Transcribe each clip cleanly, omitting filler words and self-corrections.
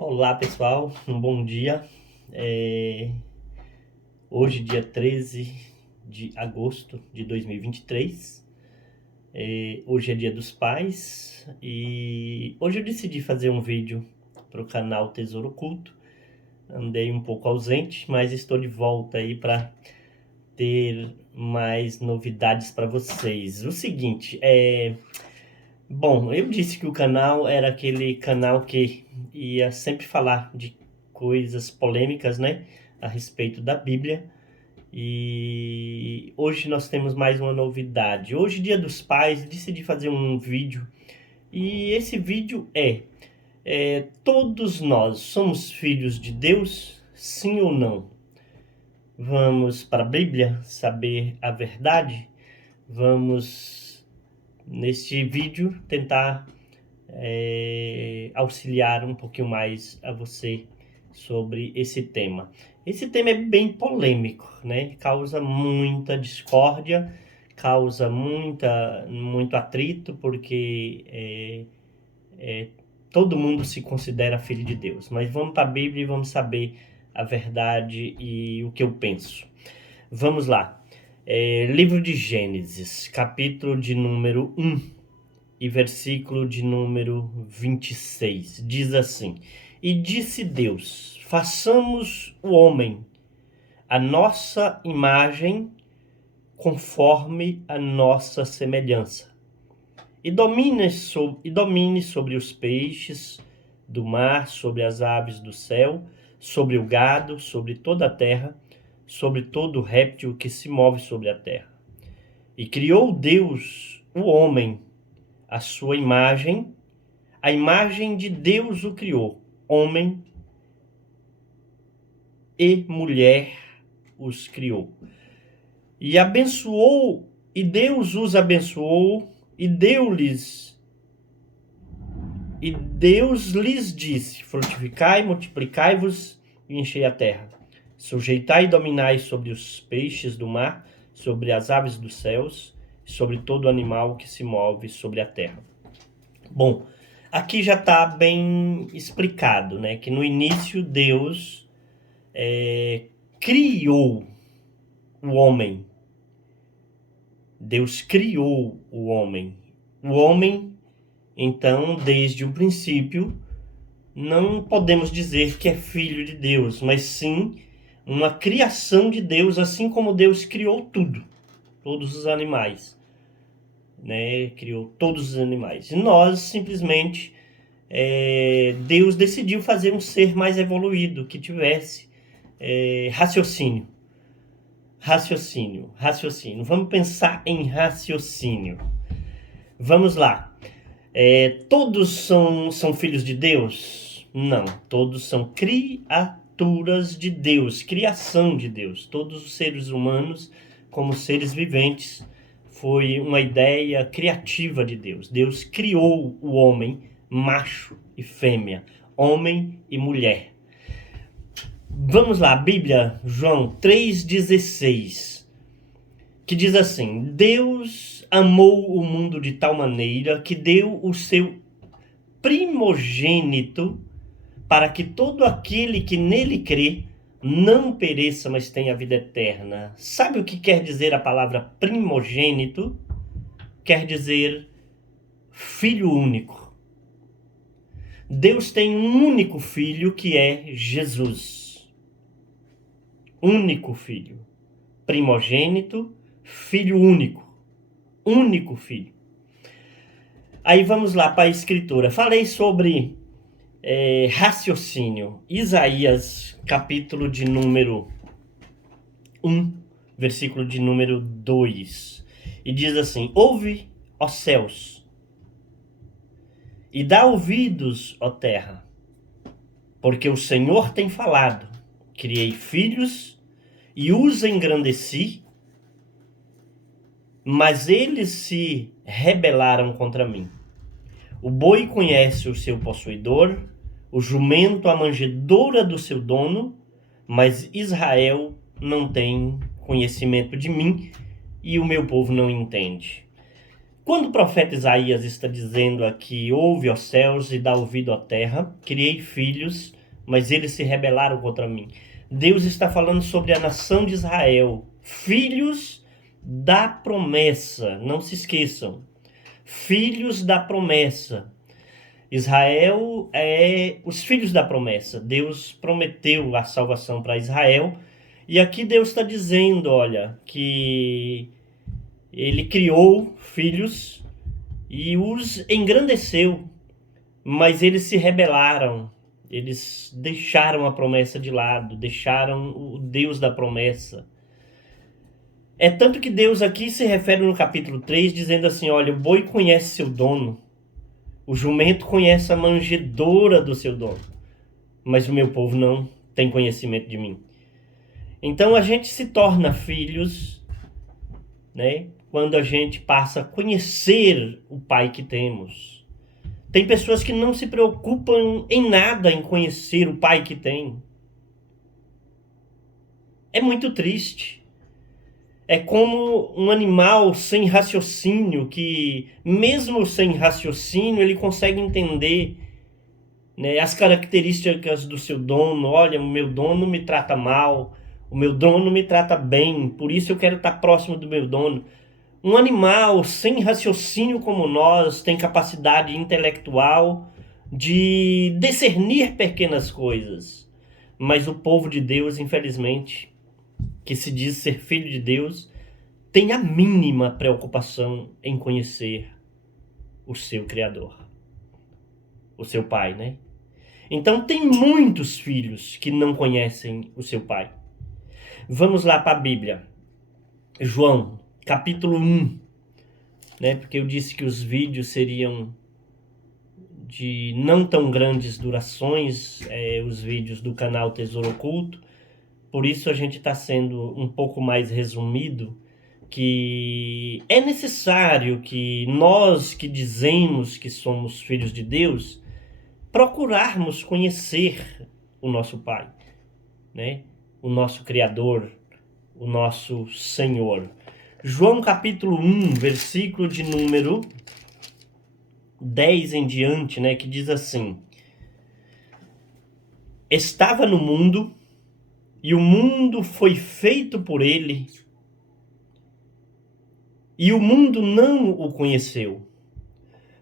Olá pessoal, um bom dia. Hoje, dia 13 de agosto de 2023. Hoje é dia dos pais e hoje eu decidi fazer um vídeo para o canal Tesouro Oculto. Andei um pouco ausente, mas estou de volta aí para ter mais novidades para vocês. O seguinte, bom, eu disse que o canal era aquele canal que ia sempre falar de coisas polêmicas, né, a respeito da Bíblia. E hoje nós temos mais uma novidade. Hoje, Dia dos Pais, decidi fazer um vídeo. E esse vídeo todos nós somos filhos de Deus? Sim ou não? Vamos para a Bíblia saber a verdade? Vamos, neste vídeo, tentar auxiliar um pouquinho mais a você sobre esse tema. Esse tema é bem polêmico, né? Causa muita discórdia, causa muito atrito, porque todo mundo se considera filho de Deus. Mas vamos para a Bíblia e vamos saber a verdade e o que eu penso. Vamos lá. Livro de Gênesis, capítulo de número 1. E versículo de número 26, diz assim: E disse Deus, façamos o homem a nossa imagem, conforme a nossa semelhança, e domine sobre os peixes do mar, sobre as aves do céu, sobre o gado, sobre toda a terra, sobre todo réptil que se move sobre a terra. E criou Deus o homem, a sua imagem, a imagem de Deus o criou, homem e mulher os criou. E abençoou, e Deus os abençoou, e Deus lhes disse: frutificai, multiplicai-vos e enchei a terra. Sujeitai e dominai sobre os peixes do mar, sobre as aves dos céus, sobre todo animal que se move sobre a terra. Bom, aqui já está bem explicado, né? Que no início Deus criou o homem. Deus criou o homem. O homem, então, desde o princípio, não podemos dizer que é filho de Deus, mas sim uma criação de Deus, assim como Deus criou tudo, todos os animais, né? Criou todos os animais. E nós simplesmente Deus decidiu fazer um ser mais evoluído, que tivesse raciocínio. Vamos pensar em raciocínio. Vamos lá. Todos são filhos de Deus? Não. Todos são criaturas de Deus, criação de Deus. Todos os seres humanos, como seres viventes, foi uma ideia criativa de Deus. Deus criou o homem, macho e fêmea, homem e mulher. Vamos lá, Bíblia, João 3,16, que diz assim: Deus amou o mundo de tal maneira que deu o seu primogênito para que todo aquele que nele crê não pereça, mas tenha vida eterna. Sabe o que quer dizer a palavra primogênito? Quer dizer filho único. Deus tem um único filho, que é Jesus. Único filho. Primogênito, filho único. Único filho. Aí vamos lá para a escritura. Falei sobre raciocínio. Isaías, capítulo de número 1, versículo de número 2. E diz assim: Ouve, ó céus, e dá ouvidos, ó terra, porque o Senhor tem falado. Criei filhos e os engrandeci, mas eles se rebelaram contra mim. O boi conhece o seu possuidor, o jumento a manjedoura do seu dono, mas Israel não tem conhecimento de mim e o meu povo não entende. Quando o profeta Isaías está dizendo aqui, ouve, ó céus, e dá ouvido, ó terra, criei filhos, mas eles se rebelaram contra mim. Deus está falando sobre a nação de Israel, filhos da promessa, não se esqueçam, filhos da promessa. Israel é os filhos da promessa. Deus prometeu a salvação para Israel, e aqui Deus está dizendo, olha, que ele criou filhos e os engrandeceu, mas eles se rebelaram, eles deixaram a promessa de lado, deixaram o Deus da promessa. É tanto que Deus aqui se refere no capítulo 3, dizendo assim, olha, o boi conhece seu dono, o jumento conhece a manjedoura do seu dono, mas o meu povo não tem conhecimento de mim. Então a gente se torna filhos, né, quando a gente passa a conhecer o Pai que temos. Tem pessoas que não se preocupam em nada em conhecer o Pai que tem. É muito triste. É como um animal sem raciocínio, que mesmo sem raciocínio ele consegue entender, né, as características do seu dono. Olha, o meu dono me trata mal, o meu dono me trata bem, por isso eu quero estar próximo do meu dono. Um animal sem raciocínio como nós tem capacidade intelectual de discernir pequenas coisas. Mas o povo de Deus, infelizmente, que se diz ser filho de Deus, tem a mínima preocupação em conhecer o seu Criador, o seu Pai, né? Então tem muitos filhos que não conhecem o seu Pai. Vamos lá para a Bíblia. João, capítulo 1, né? Porque eu disse que os vídeos seriam de não tão grandes durações, os vídeos do canal Tesouro Oculto. Por isso a gente está sendo um pouco mais resumido, que é necessário que nós que dizemos que somos filhos de Deus, procurarmos conhecer o nosso Pai, né? O nosso Criador, o nosso Senhor. João capítulo 1, versículo de número 10 em diante, né? Que diz assim: estava no mundo, e o mundo foi feito por ele, e o mundo não o conheceu.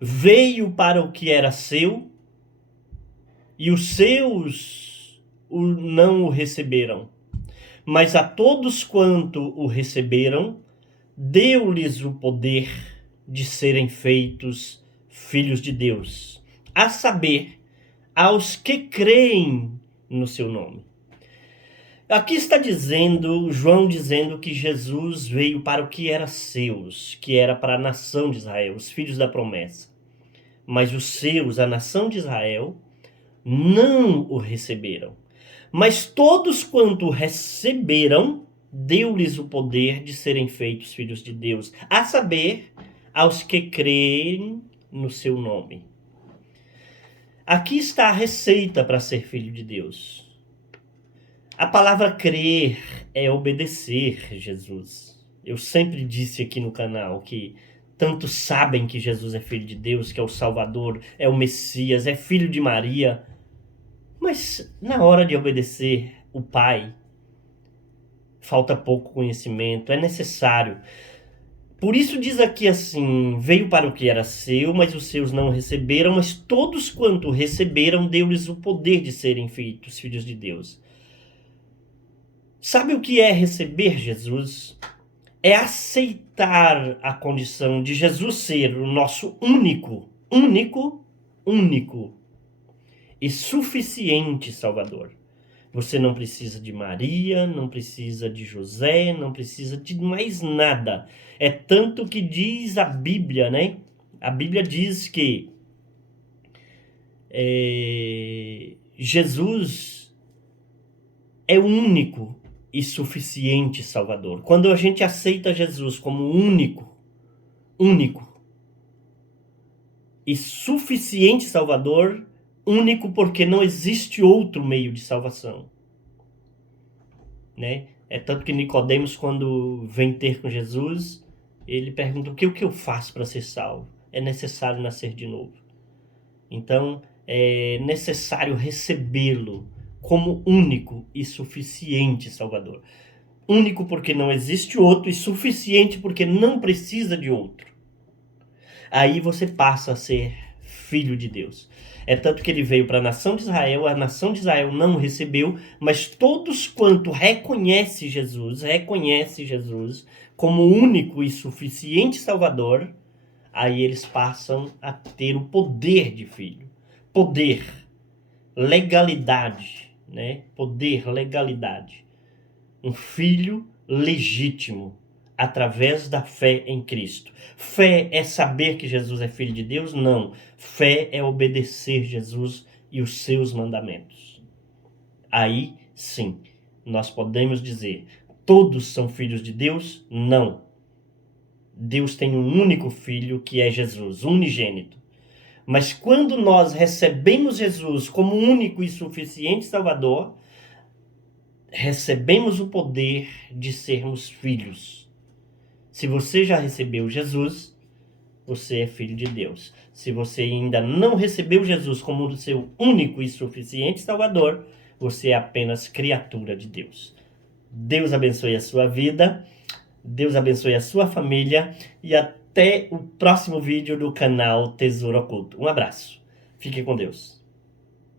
Veio para o que era seu, e os seus não o receberam. Mas a todos quanto o receberam, deu-lhes o poder de serem feitos filhos de Deus, a saber, aos que creem no seu nome. Aqui está dizendo, João dizendo que Jesus veio para o que era seus, que era para a nação de Israel, os filhos da promessa. Mas os seus, a nação de Israel, não o receberam. Mas todos quanto receberam, deu-lhes o poder de serem feitos filhos de Deus, a saber, aos que creem no seu nome. Aqui está a receita para ser filho de Deus. A palavra crer é obedecer Jesus. Eu sempre disse aqui no canal que tantos sabem que Jesus é filho de Deus, que é o Salvador, é o Messias, é filho de Maria. Mas na hora de obedecer o Pai, falta pouco conhecimento, é necessário. Por isso diz aqui assim, veio para o que era seu, mas os seus não receberam, mas todos quanto receberam, deu-lhes o poder de serem feitos filhos de Deus. Sabe o que é receber Jesus? É aceitar a condição de Jesus ser o nosso único e suficiente Salvador. Você não precisa de Maria, não precisa de José, não precisa de mais nada. É tanto que diz a Bíblia, né? A Bíblia diz que Jesus é o único e suficiente Salvador. Quando a gente aceita Jesus como único e suficiente Salvador, único porque não existe outro meio de salvação, né? É tanto que Nicodemos, quando vem ter com Jesus, ele pergunta o que eu faço para ser salvo? É necessário nascer de novo. Então, é necessário recebê-lo como único e suficiente Salvador. Único porque não existe outro e suficiente porque não precisa de outro. Aí você passa a ser filho de Deus. É tanto que ele veio para a nação de Israel não o recebeu, mas todos quanto reconhece Jesus como único e suficiente Salvador, aí eles passam a ter o poder de filho. Poder, legalidade, né? Poder, legalidade. Um filho legítimo através da fé em Cristo. Fé é saber que Jesus é filho de Deus? Não. Fé é obedecer Jesus e os seus mandamentos. Aí sim, nós podemos dizer: todos são filhos de Deus? Não. Deus tem um único filho que é Jesus, unigênito. Mas quando nós recebemos Jesus como único e suficiente Salvador, recebemos o poder de sermos filhos. Se você já recebeu Jesus, você é filho de Deus. Se você ainda não recebeu Jesus como o seu único e suficiente Salvador, você é apenas criatura de Deus. Deus abençoe a sua vida, Deus abençoe a sua família e até o próximo vídeo do canal Tesouro Oculto. Um abraço. Fique com Deus.